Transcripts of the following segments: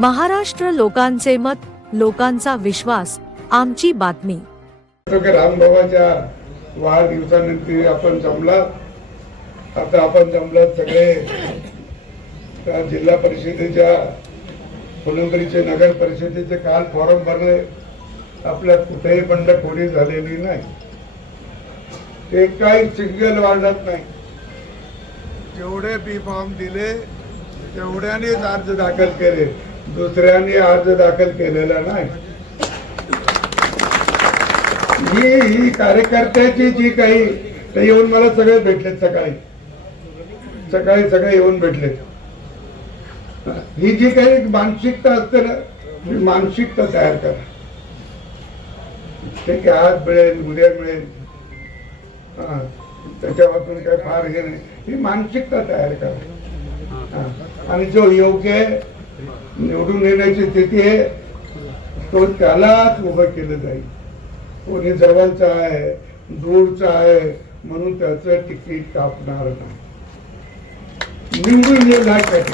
महाराष्ट्र लोकांचे मत लोकांचा विश्वास आमची बातमी. रामबाबाच्या वाढदिवसानंतर आपण जमला आता आपण जमला सगळे. त्या जिल्हा परिषदेच्या फुलंबरीचे नगर परिषदेचे काल फॉर्म भरले. आपल्यात कुठेही बंडखोरी झालेली नाही. ते काही सिंगल वाढत नाही. जेवढे बी फॉर्म दिले तेवढ्यानेच अर्ज दाखल केले. दुसऱ्यांनी अर्ज दाखल केलेला नाही. ही ही कार्यकर्त्याची जी काही ते येऊन मला सगळे भेटलेत सकाळी. सकाळी सगळे येऊन भेटलेत. ही जी काही मानसिकता असते ना ही मानसिकता तयार करा. ते की आज मिळेल उद्या मिळेल. हा, त्याच्यापासून काही फार हे नाही. ही मानसिकता तयार करा. आणि जो योग्य आहे, निवडून येण्याची स्थिती आहे. तो त्यालाच उभं केलं जाईल. कोणी जवळचा आहे दूरचा आहे म्हणून त्याचं तिकीट कापणार नाही. निवडून येण्यासाठी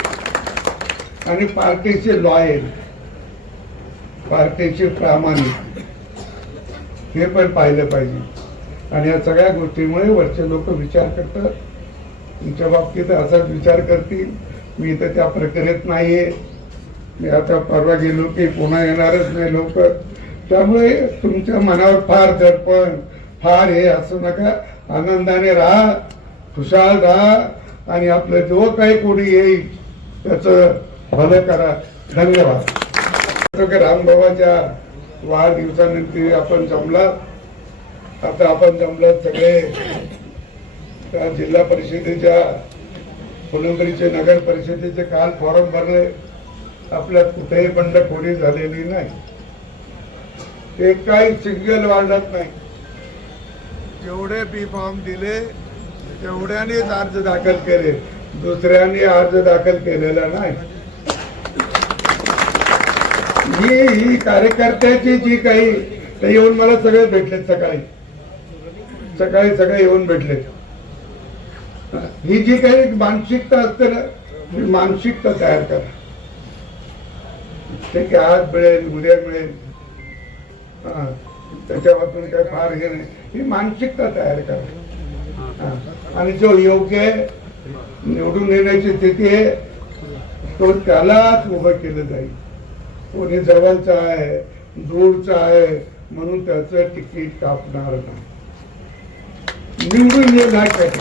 आणि पार्टीचे लॉयल पार्टीचे प्रामाणिक हे पण पाहिलं पाहिजे. आणि या सगळ्या गोष्टीमुळे वरचे लोक विचार करतात. तुमच्या बाबतीत असाच विचार करतील. मी तर त्या प्रक्रियेत नाहीये. मी आता परवा गेलो की पुन्हा येणारच नाही लोक त्यामुळे तुमच्या मनावर फार दडपण फार हे असं नका. आनंदाने राहा खुशाल राहा आणि आपलं जो काही कोणी येईल त्याचं भलं करा. धन्यवाद. रामबाबाच्या वाढदिवसानंतर आपण जमला आता आपण जमलं सगळे. त्या जिल्हा परिषदेच्या फुलंबरीचे नगर परिषदेचे काल फॉर्म भरले. आपल्यात कुठेही बंडखोरी झालेली नाही. ते काही सिंगल वाढत नाही. जेवढे बी फॉर्म दिले तेवढ्यानेच अर्ज दाखल केले. दुसऱ्याने अर्ज दाखल केलेला नाही. ही ही कार्यकर्त्याची जी काही ते येऊन मला सगळे भेटलेत सकाळी. सकाळी सगळे येऊन भेटले ही जी काही मानसिकता असते ना मानसिकता तयार करा. ते की आज मिळेल उद्या मिळेल. हा, त्याच्यापासून काय फार हे नाही. ही मानसिकता तयार करा. आणि जो योग्य आहे निवडून येण्याची स्थिती आहे तो त्यालाच उभं केलं जाईल. कोणी जवळचा आहे दूरचा आहे म्हणून त्याचं तिकीट कापणार नाही. निवडून येण्यासाठी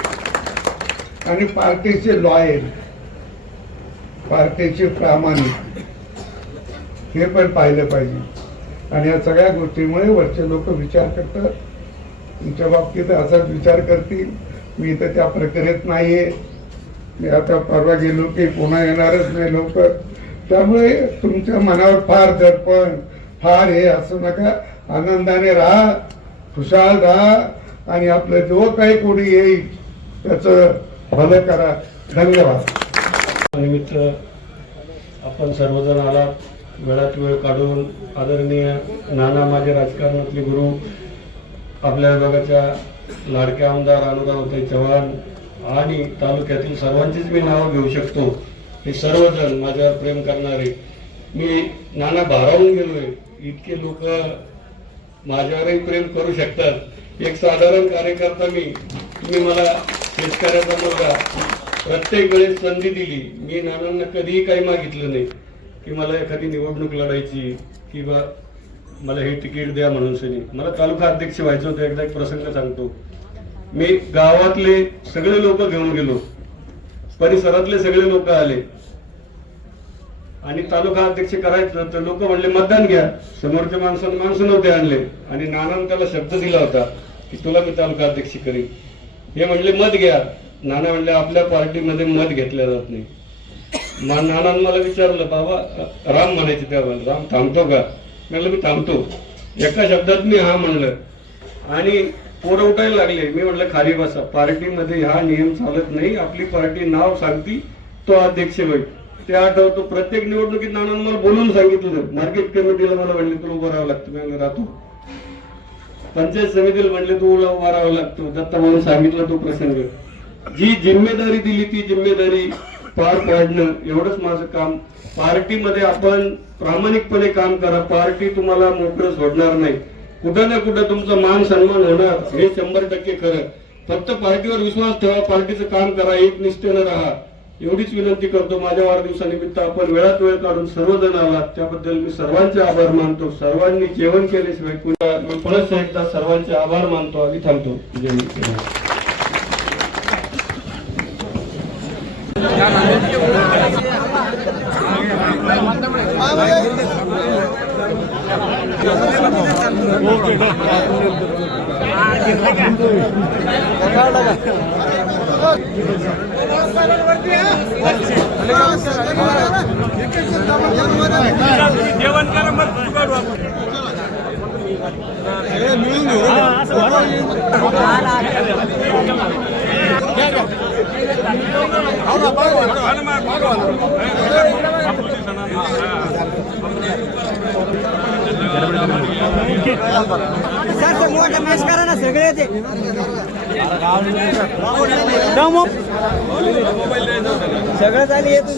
आणि पार्टीचे लॉयल पार्टीचे प्रामाणिक. हे पण पाहिलं पाहिजे. आणि या सगळ्या गोष्टीमुळे वरचे लोक विचार करतात. तुमच्या बाबतीत असाच विचार करतील. मी तर त्या प्रक्रियेत नाही मी आता परवा गेलो की पुन्हा येणारच नाही लवकर. त्यामुळे तुमच्या मनावर फार दडपण फार हे असं नका. आनंदाने राहा खुशाल राहा आणि आपलं जो काही कोणी येईल त्याचं भलं करा. धन्यवाद. निमित्त आपण सर्वजण आलात. वेळात वेळ काढून आदरणीय नाना माझे राजकारणातले गुरु आपल्या विभागाच्या लाडक्या आमदार अनुरावताई चव्हाण आणि तालुक्यातील सर्वांचीच मी नावं घेऊ शकतो. हे सर्वजण माझ्यावर प्रेम करणारे. मी नाना भारावून गेलोय. इतके लोक माझ्यावरही प्रेम करू शकतात. एक साधारण कार्यकर्ता मी तुम्ही मला शेतकऱ्याचा मुलगा. प्रत्येक वेळेस संधी दिली. मी नानांना कधीही काही मागितलं नाही. की मला एखादी निवडणूक लढायची किंवा मला हे तिकीट द्या म्हणून सनी. मला तालुका अध्यक्ष व्हायचं होतं एकदा एक प्रसंग सांगतो. मी गावातले सगळे लोक घेऊन गेलो. परिसरातले सगळे लोक आले. आणि तालुका अध्यक्ष करायचं तर लोक म्हणले मतदान घ्या. समोरच्या माणसानं माणसं नव्हते आणले. आणि नानानं त्याला शब्द दिला होता की तुला मी तालुका अध्यक्ष करीन. हे म्हणले मत घ्या. नाना म्हणले आपल्या पार्टीमध्ये मत घेतलं जात नाही. नानानं मला विचारलं बाबा राम म्हणायचे तेव्हा राम थांबतो का? म्हणलं मी थांबतो. एका शब्दात मी हा म्हणलं. आणि पोरं उठायला लागले. मी म्हटलं खाली बसा. पार्टीमध्ये हा नियम चालत नाही. आपली पार्टी नाव सांगती तो अध्यक्ष होईल. ते आठवतो प्रत्येक निवडणुकीत नानानं मला बोलून सांगितलं. मार्केट कमिटीला मला म्हणले तुला उभं राहावं लागतं. मी राहतो. पंचायत समितीला म्हणले तू उभा राहावं लागतो. दत्ता म्हणून सांगितलं तो प्रसंग. जी जिम्मेदारी दिली ती जिम्मेदारी पार पाडणं एवढंच माझं काम. पार्टीमध्ये आपण प्रामाणिकपणे काम करा पार्टी तुम्हाला मोकळं सोडणार नाही. कुठं ना कुठं तुमचा मान सन्मान होणार हे शंभर टक्के खरं. फक्त पार्टीवर विश्वास ठेवा पार्टीचं काम करा एक निष्ठेनं राहा. एवढीच विनंती करतो माझ्या वाढदिवसानिमित्त आपण वेळात वेळ काढून सर्वजण आलात. त्याबद्दल मी सर्वांचे आभार मानतो. सर्वांनी जेवण केल्याशिवाय पुन्हा मी पुन्हा एकदा सर्वांचे आभार मानतो आणि थांबतो. जय जेवण करा मग काढू मिळून घेऊ सर ते मोठं मॅच करा ना सगळे ते सगळं चालू येतून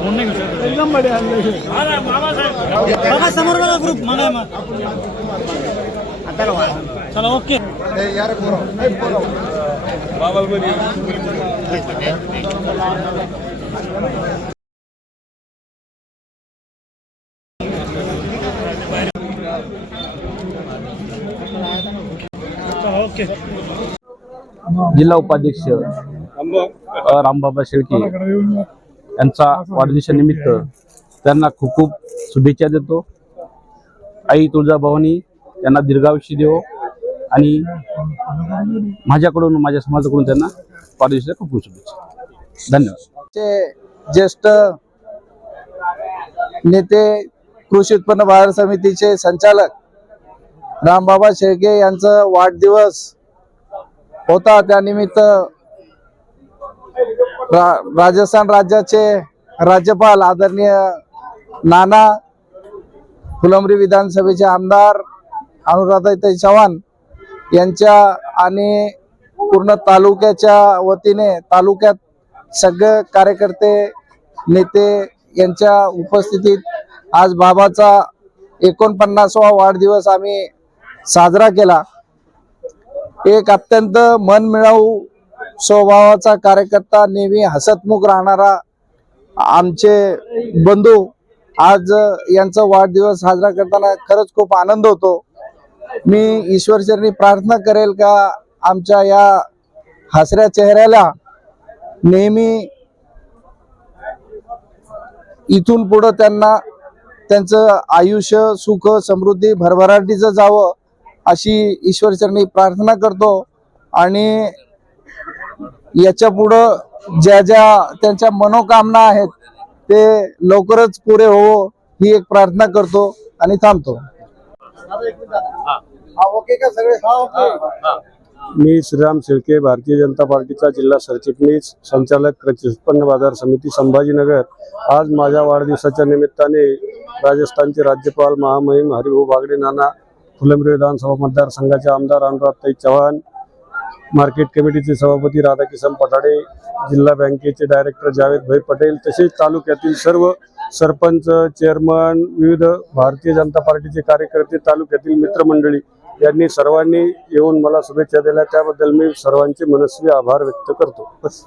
एकदम बढिया बघा समोर बघा ग्रुप मला चला ओके ओके जिल्हा उपाध्यक्ष रामबाबा शेळके. यांचा वाढदिवसानिमित्त त्यांना खूप खूप शुभेच्छा देतो. आई तुळजाभवानी त्यांना दीर्घायुष्य देव. आणि माझ्याकडून माझ्या समाजाकडून त्यांना वाढदिवसाच्या खूप खूप शुभेच्छा. धन्यवाद. चे ज्येष्ठ नेते कृषी उत्पन्न बाजार समितीचे संचालक रामबाबा शेळके यांचा वाढदिवस होता. त्यानिमित्त रा, राजस्थान राज्याचे राज्यपाल आदरणीय नाना फुलंबरी विधानसभेचे आमदार अनुराधाताई चव्हाण यांच्या आणि पूर्ण तालुक्याच्या वतीने तालुक्यात सगळे कार्यकर्ते नेते यांच्या उपस्थितीत आज बाबाचा एकोणपन्नासवा वाढदिवस आम्ही साजरा केला. एक अत्यंत मनमिळावू स्वभावाचा कार्यकर्ता नेहमी हसतमुख राहणारा आमचे बंधू आज यांचा वाढदिवस साजरा करताना खरंच खूप आनंद होतो. मी ईश्वरचरणी प्रार्थना करेल का आमच्या या हसऱ्या चेहऱ्याला नेहमी इथून पुढं त्यांना त्यांचं आयुष्य सुख समृद्धी भरभराटीचं जावं अशी ईश्वरचरणी प्रार्थना करतो. आणि याच्या पुढं ज्या ज्या त्यांच्या मनोकामना आहेत ते लवकरच पुरे हो ही एक प्रार्थना करतो आणि थांबतो. ओके का सगळे? मी श्रीराम शेळके भारतीय जनता पार्टीचा जिल्हा सरचिटणीस संचालक कृषी उत्पन्न बाजार समिती संभाजीनगर. आज माझ्या वाढदिवसाच्या निमित्ताने राजस्थानचे राज्यपाल महामहिम हरिभाऊ बागडे नाना फुलंब्री विधानसभा मतदारसंघाचे आमदार अनुराधताई चव्हाण मार्केट कमिटीचे सभापती राधाकिशन पठाडे जिल्हा बँकेचे डायरेक्टर जावेद भाई पटेल तसेच तालुक्यातील सर्व सरपंच चेअरमन विविध भारतीय जनता पार्टीचे कार्यकर्ते तालुक्यातील मित्रमंडळी यांनी सर्वांनी येऊन मला शुभेच्छा दिल्या. त्याबद्दल मी सर्वांचे मनस्वी आभार व्यक्त करतो. बस.